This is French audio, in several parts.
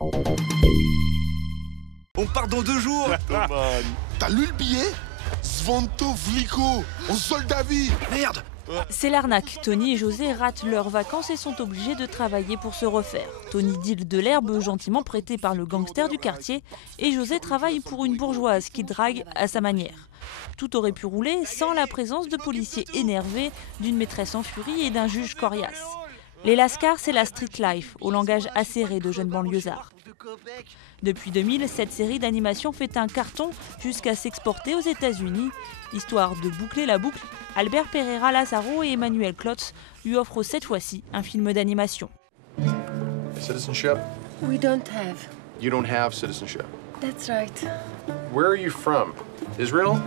On part dans 2 jours. T'as lu le billet? Svanto Vliko, on solde à vie. Merde. C'est l'arnaque. Tony et José ratent leurs vacances et sont obligés de travailler pour se refaire. Tony deal de l'herbe gentiment prêtée par le gangster du quartier et José travaille pour une bourgeoise qui drague à sa manière. Tout aurait pu rouler sans la présence de policiers énervés, d'une maîtresse en furie et d'un juge coriace. Les Lascars, c'est la street life, au langage acéré de jeunes banlieusards. Depuis 2000, cette série d'animation fait un carton jusqu'à s'exporter aux États-Unis. Histoire de boucler la boucle, Albert Pereira Lazaro et Emmanuel Klotz lui offrent cette fois-ci un film d'animation. Citizenship? We don't have. You don't have citizenship. That's right. Where are you from? Israel?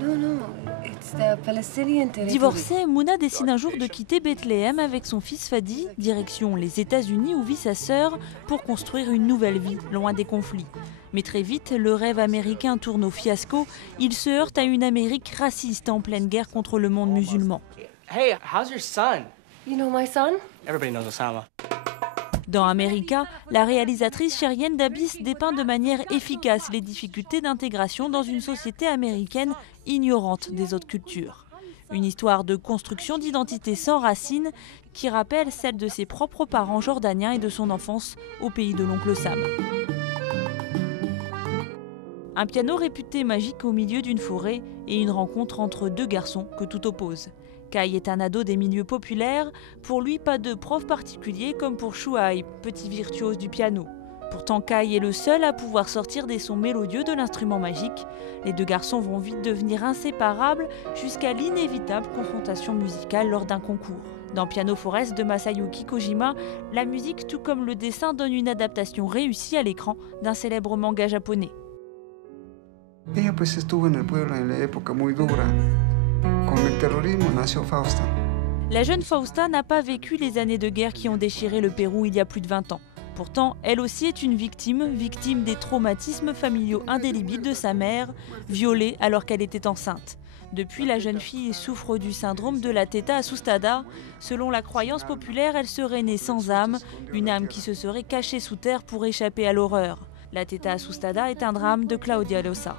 No, it's the Palestinian territory. Divorcée, Mouna décide un jour de quitter Bethléem avec son fils Fadi, direction les États-Unis où vit sa sœur, pour construire une nouvelle vie, loin des conflits. Mais très vite, le rêve américain tourne au fiasco. Il se heurte à une Amérique raciste en pleine guerre contre le monde musulman. Hey, how's your son? You know my son? Everybody knows Osama. Dans America, la réalisatrice Chérienne Dabis dépeint de manière efficace les difficultés d'intégration dans une société américaine ignorante des autres cultures. Une histoire de construction d'identité sans racines qui rappelle celle de ses propres parents jordaniens et de son enfance au pays de l'oncle Sam. Un piano réputé magique au milieu d'une forêt et une rencontre entre 2 garçons que tout oppose. Kai est un ado des milieux populaires, pour lui pas de prof particulier comme pour Shuai, petit virtuose du piano. Pourtant Kai est le seul à pouvoir sortir des sons mélodieux de l'instrument magique. Les 2 garçons vont vite devenir inséparables jusqu'à l'inévitable confrontation musicale lors d'un concours. Dans Piano Forest de Masayuki Kojima, la musique tout comme le dessin donne une adaptation réussie à l'écran d'un célèbre manga japonais. Ella pues estuvo en el pueblo en la época muy dura. Con el terrorismo nació Fausta. La jeune Fausta n'a pas vécu les années de guerre qui ont déchiré le Pérou il y a plus de 20 ans. Pourtant, elle aussi est une victime des traumatismes familiaux indélébiles de sa mère, violée alors qu'elle était enceinte. Depuis, la jeune fille souffre du syndrome de la teta assustada. Selon la croyance populaire, elle serait née sans âme, une âme qui se serait cachée sous terre pour échapper à l'horreur. La teta assustada est un drame de Claudia Losa.